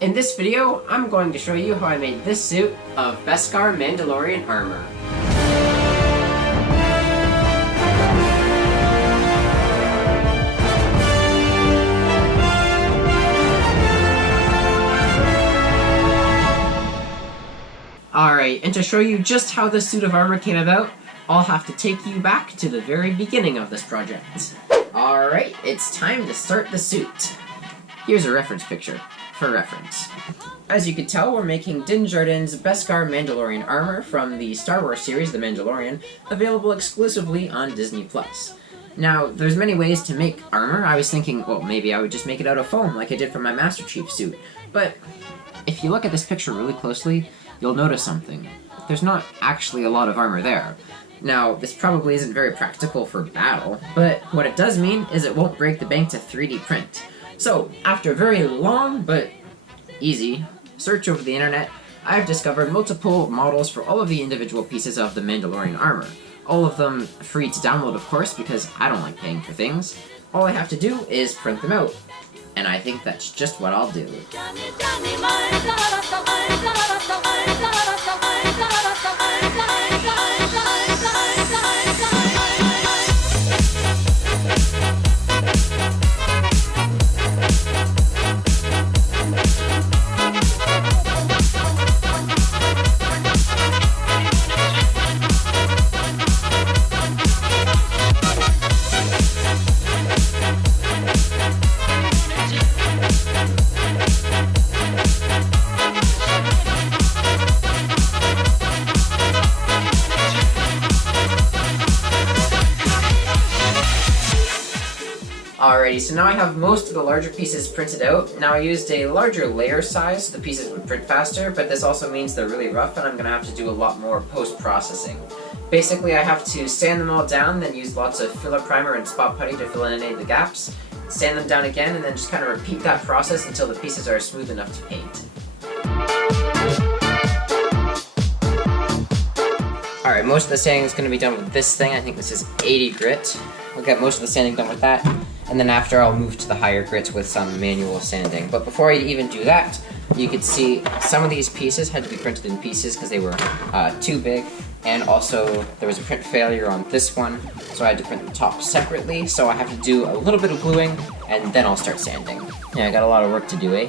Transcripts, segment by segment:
In this video, I'm going to show you how I made this suit of Beskar Mandalorian armor. Alright, and to show you just how this suit of armor came about, I'll have to take you back to the very beginning of this project. Alright, it's time to start the suit. Here's a reference picture. For reference. As you can tell, we're making Din Djarin's Beskar Mandalorian armor from the Star Wars series The Mandalorian, available exclusively on Disney+. Now, there's many ways to make armor. I was thinking, well, maybe I would just make it out of foam like I did for my Master Chief suit. But if you look at this picture really closely, you'll notice something. There's not actually a lot of armor there. Now, this probably isn't very practical for battle, but what it does mean is it won't break the bank to 3D print. So, after a very long, but easy, search over the internet, I've discovered multiple models for all of the individual pieces of the Mandalorian armor. All of them free to download, of course, because I don't like paying for things. All I have to do is print them out. And I think that's just what I'll do. Alrighty, so now I have most of the larger pieces printed out. Now I used a larger layer size so the pieces would print faster, but this also means they're really rough and I'm going to have to do a lot more post-processing. Basically, I have to sand them all down, then use lots of filler primer and spot putty to fill in any of the gaps, sand them down again, and then just kind of repeat that process until the pieces are smooth enough to paint. Alright, most of the sanding is going to be done with this thing. I think this is 80 grit. I'll get most of the sanding done with that, and then after I'll move to the higher grits with some manual sanding. But before I even do that, you could see some of these pieces had to be printed in pieces because they were too big, and also there was a print failure on this one, so I had to print the top separately, so I have to do a little bit of gluing, and then I'll start sanding. Yeah, I got a lot of work to do, eh?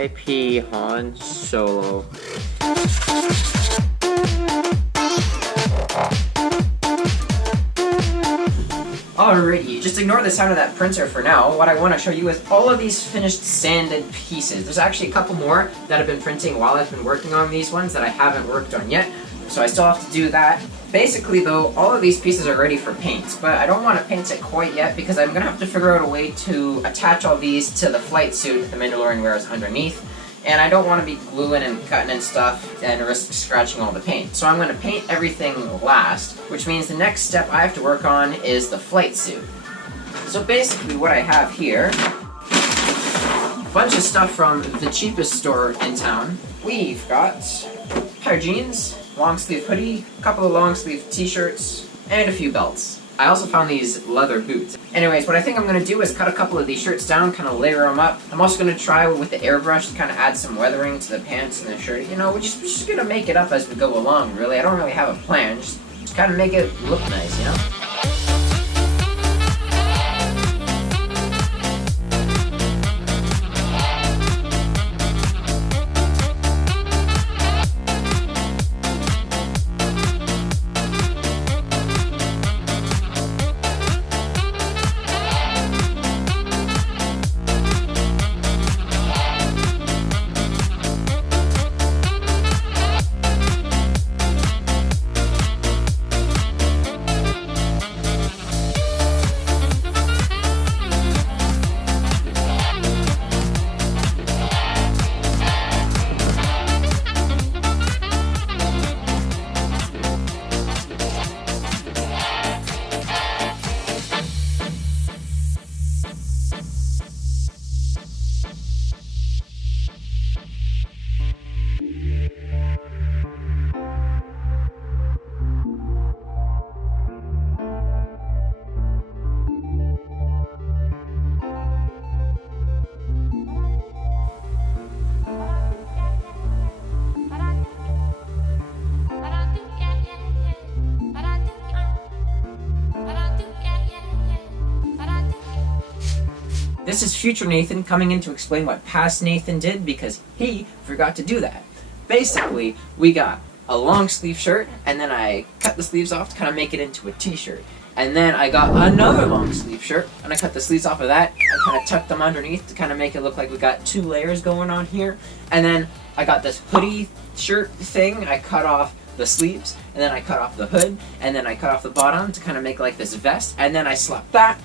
R.I.P. Han Solo. Alrighty, just ignore the sound of that printer for now. What I want to show you is all of these finished sanded pieces. There's actually a couple more that have been printing while I've been working on these ones that I haven't worked on yet, so I still have to do that. Basically though, all of these pieces are ready for paint, but I don't want to paint it quite yet because I'm going to have to figure out a way to attach all these to the flight suit that the Mandalorian wears underneath, and I don't want to be gluing and cutting and stuff and risk scratching all the paint. So I'm going to paint everything last, which means the next step I have to work on is the flight suit. So basically what I have here, a bunch of stuff from the cheapest store in town. We've got a pair of jeans, long sleeve hoodie, a couple of long sleeve t-shirts, and a few belts. I also found these leather boots. Anyways, what I think I'm going to do is cut a couple of these shirts down, kind of layer them up. I'm also going to try with the airbrush to kind of add some weathering to the pants and the shirt. You know, we're just going to make it up as we go along, really. I don't really have a plan, just kind of make it look nice, you know? This is future Nathan coming in to explain what past Nathan did because he forgot to do that. Basically, we got a long sleeve shirt and then I cut the sleeves off to kind of make it into a t-shirt. And then I got another long sleeve shirt and I cut the sleeves off of that and kind of tucked them underneath to kind of make it look like we got two layers going on here. And then I got this hoodie shirt thing, I cut off the sleeves, and then I cut off the hood, and then I cut off the bottom to kind of make like this vest, and then I slapped that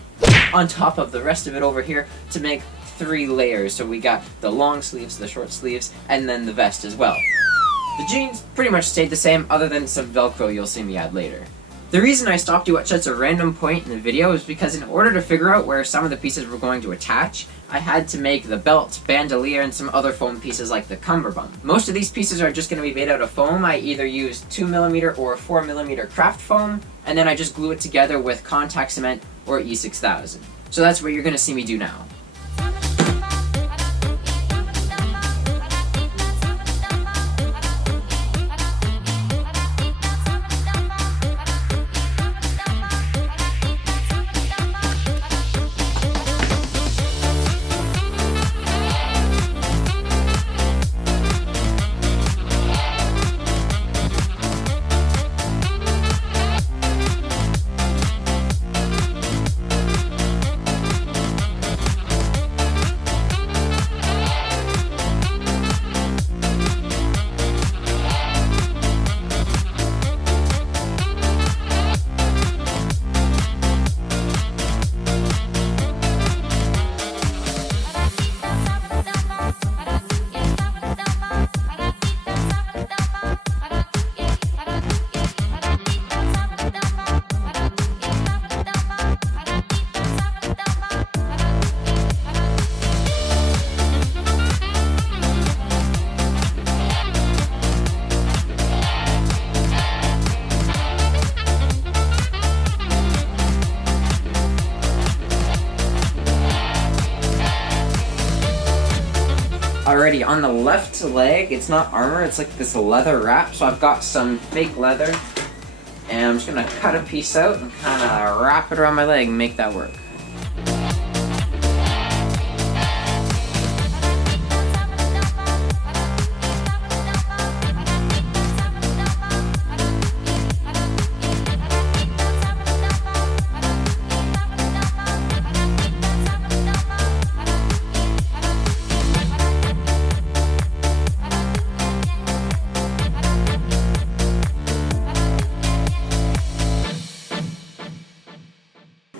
on top of the rest of it over here to make 3 layers. So we got the long sleeves, the short sleeves, and then the vest as well. The jeans pretty much stayed the same other than some Velcro you'll see me add later. The reason I stopped you at such a random point in the video is because in order to figure out where some of the pieces were going to attach, I had to make the belt, bandolier, and some other foam pieces like the cummerbund. Most of these pieces are just going to be made out of foam. I either use 2mm or 4mm craft foam, and then I just glue it together with contact cement or E6000. So that's what you're going to see me do now. Alrighty, on the left leg, it's not armor, it's like this leather wrap, so I've got some fake leather, and I'm just gonna cut a piece out and kind of wrap it around my leg and make that work.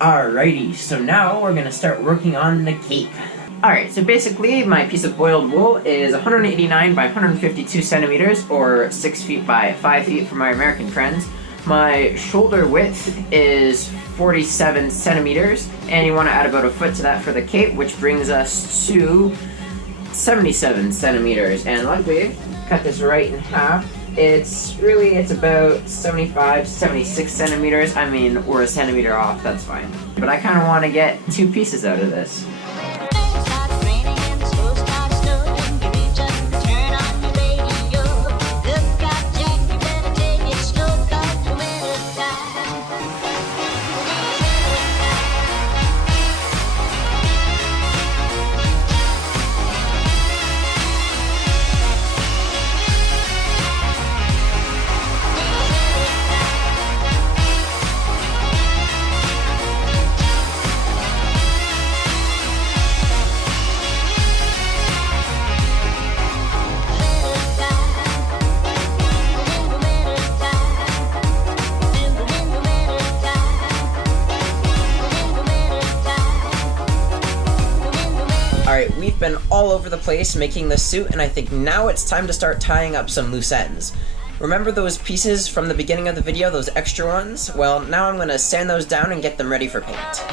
Alrighty, so now we're gonna start working on the cape. Alright, so basically my piece of boiled wool is 189 by 152 centimeters, or 6 feet by 5 feet for my American friends. My shoulder width is 47 centimeters, and you want to add about a foot to that for the cape, which brings us to 77 centimeters. And luckily, cut this right in half. It's about 75, 76 centimeters. I mean, we're a centimeter off, that's fine. But I kind of want to get 2 pieces out of this. Alright, we've been all over the place making this suit, and I think now it's time to start tying up some loose ends. Remember those pieces from the beginning of the video, those extra ones? Well, now I'm going to sand those down and get them ready for paint.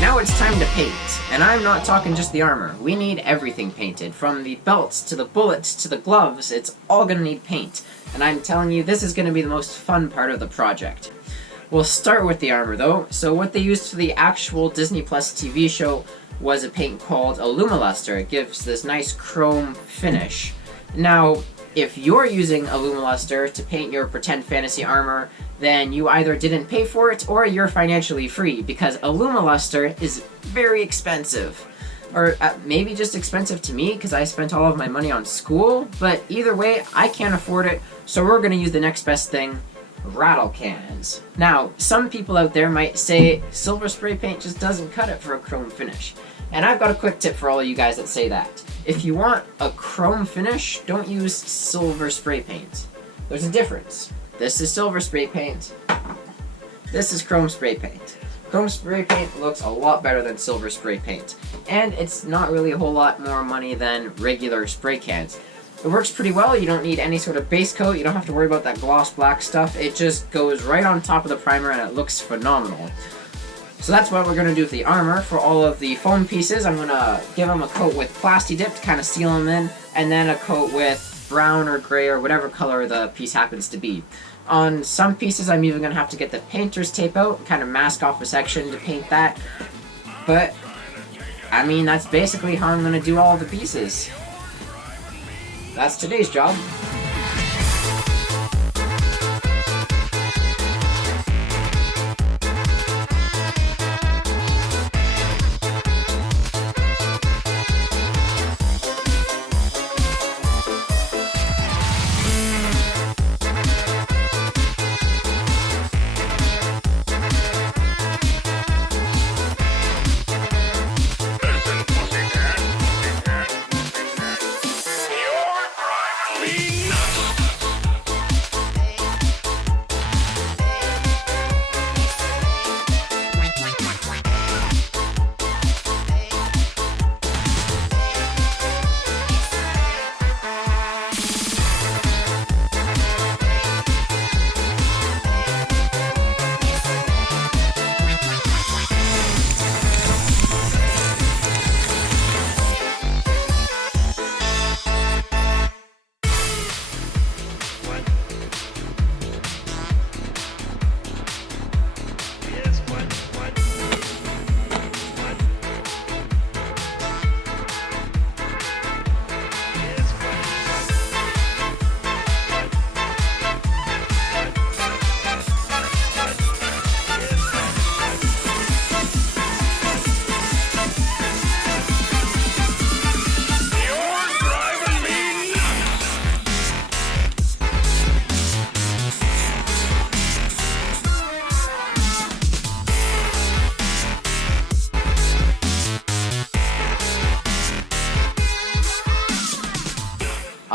Now it's time to paint, and I'm not talking just the armor. We need everything painted, from the belts to the bullets to the gloves. It's all gonna need paint, and I'm telling you, this is gonna be the most fun part of the project. We'll start with the armor though. So what they used for the actual Disney Plus TV show was a paint called Alumoluster. It gives this nice chrome finish. Now, if you're using Alumoluster to paint your pretend fantasy armor, then you either didn't pay for it or you're financially free, because Alumoluster is very expensive. Or maybe just expensive to me because I spent all of my money on school, but either way, I can't afford it, so we're gonna use the next best thing, rattle cans. Now, some people out there might say silver spray paint just doesn't cut it for a chrome finish. And I've got a quick tip for all of you guys that say that. If you want a chrome finish, don't use silver spray paint. There's a difference. This is silver spray paint. This is chrome spray paint. Chrome spray paint looks a lot better than silver spray paint. And it's not really a whole lot more money than regular spray cans. It works pretty well. You don't need any sort of base coat. You don't have to worry about that gloss black stuff. It just goes right on top of the primer and it looks phenomenal. So that's what we're going to do with the armor. For all of the foam pieces, I'm going to give them a coat with Plasti Dip to kind of seal them in, and then a coat with brown or gray or whatever color the piece happens to be. On some pieces, I'm even going to have to get the painter's tape out and kind of mask off a section to paint that. But, I mean, that's basically how I'm going to do all the pieces. That's today's job. You're driving me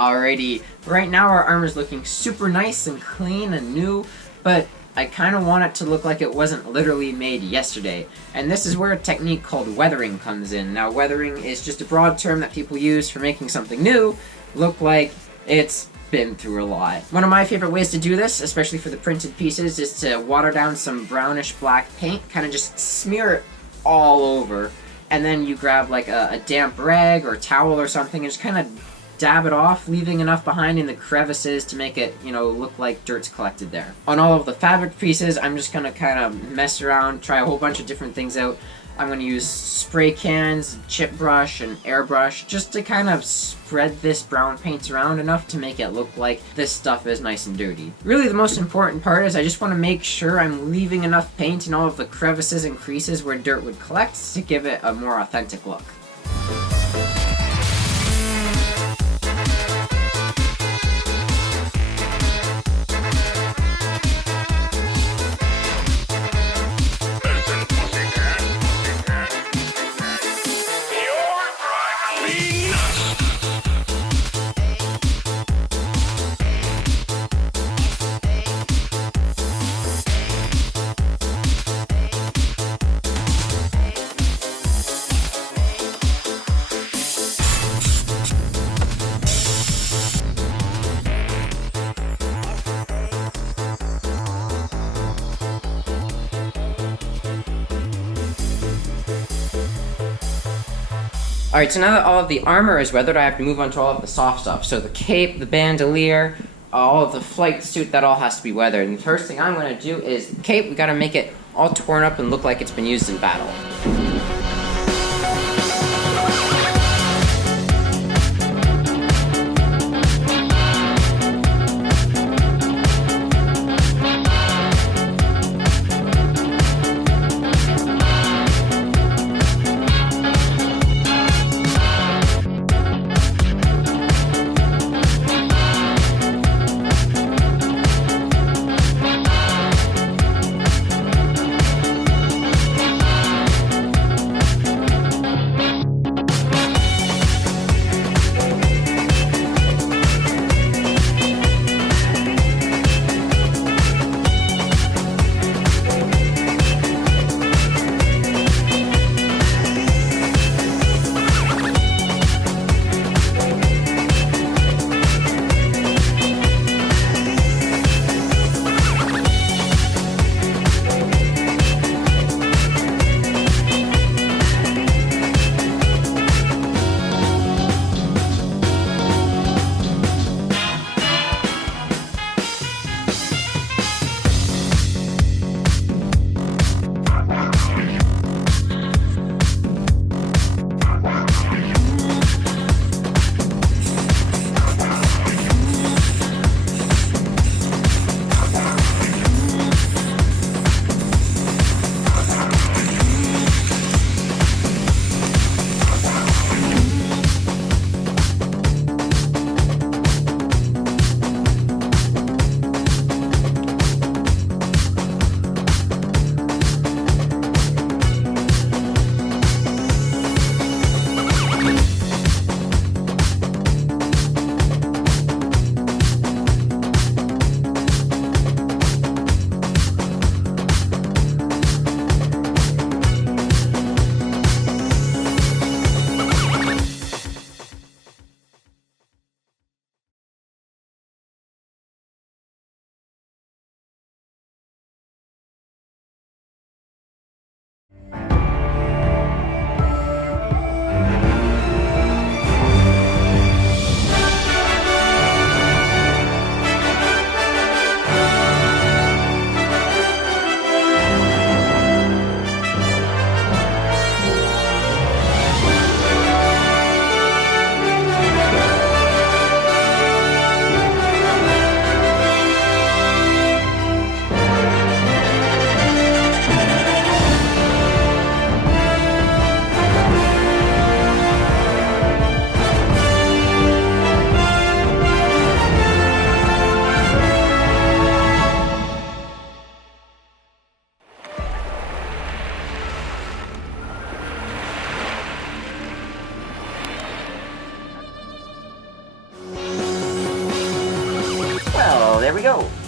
Alrighty, right now our armor's looking super nice and clean and new, but I kind of want it to look like it wasn't literally made yesterday. And this is where a technique called weathering comes in. Now, weathering is just a broad term that people use for making something new look like it's been through a lot. One of my favorite ways to do this, especially for the printed pieces, is to water down some brownish black paint, kind of just smear it all over, and then you grab like a damp rag or towel or something and just kind of dab it off, leaving enough behind in the crevices to make it, look like dirt's collected there. On all of the fabric pieces, I'm just gonna kind of mess around, try a whole bunch of different things out. I'm gonna use spray cans, chip brush, and airbrush just to kind of spread this brown paint around enough to make it look like this stuff is nice and dirty. Really, the most important part is I just want to make sure I'm leaving enough paint in all of the crevices and creases where dirt would collect to give it a more authentic look. Alright, so now that all of the armor is weathered, I have to move on to all of the soft stuff. So the cape, the bandolier, all of the flight suit, that all has to be weathered. And the first thing I'm going to do is the cape, we got to make it all torn up and look like it's been used in battle.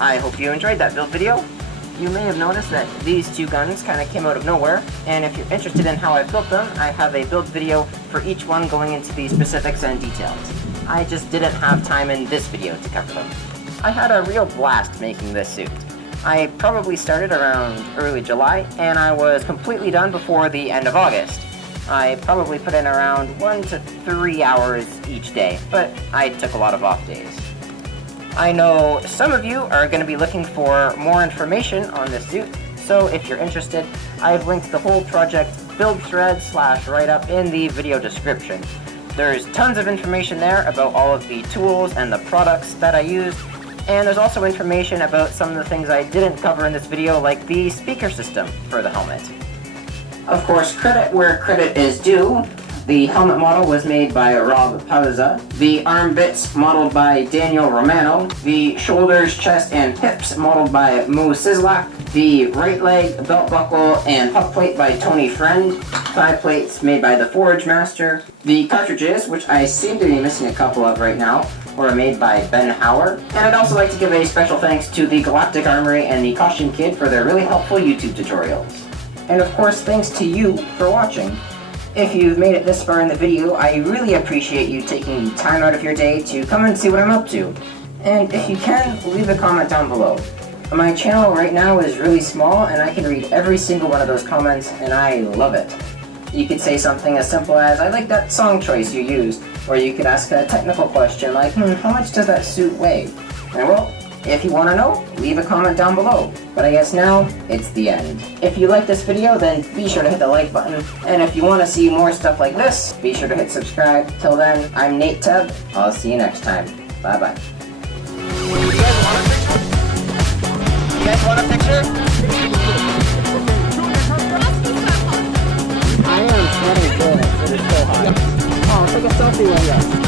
I hope you enjoyed that build video. You may have noticed that these two guns kind of came out of nowhere, and if you're interested in how I built them, I have a build video for each one going into the specifics and details. I just didn't have time in this video to cover them. I had a real blast making this suit. I probably started around early July, and I was completely done before the end of August. I probably put in around 1 to 3 hours each day, but I took a lot of off days. I know some of you are going to be looking for more information on this suit, so if you're interested, I've linked the whole project build thread / write-up in the video description. There's tons of information there about all of the tools and the products that I used, and there's also information about some of the things I didn't cover in this video, like the speaker system for the helmet. Of course, credit where credit is due. The helmet model was made by Rob Pauza, the arm bits modeled by Daniel Romano, the shoulders, chest, and hips modeled by Mo Sislak, the right leg, belt buckle, and puck plate by Tony Friend, thigh plates made by the Forge Master, the cartridges, which I seem to be missing a couple of right now, were made by Ben Hauer, and I'd also like to give a special thanks to the Galactic Armory and the Costume Kid for their really helpful YouTube tutorials. And of course, thanks to you for watching. If you've made it this far in the video, I really appreciate you taking time out of your day to come and see what I'm up to. And if you can, leave a comment down below. My channel right now is really small, and I can read every single one of those comments, and I love it. You could say something as simple as, I like that song choice you used, or you could ask a technical question like, how much does that suit weigh? And well, if you want to know, leave a comment down below. But I guess now, it's the end. If you like this video, then be sure to hit the like button. And if you want to see more stuff like this, be sure to hit subscribe. Till then, I'm Nate Tebb. I'll see you next time. Bye-bye. You guys want a picture? I am sweating good. It is so hot. Oh, take a selfie with us.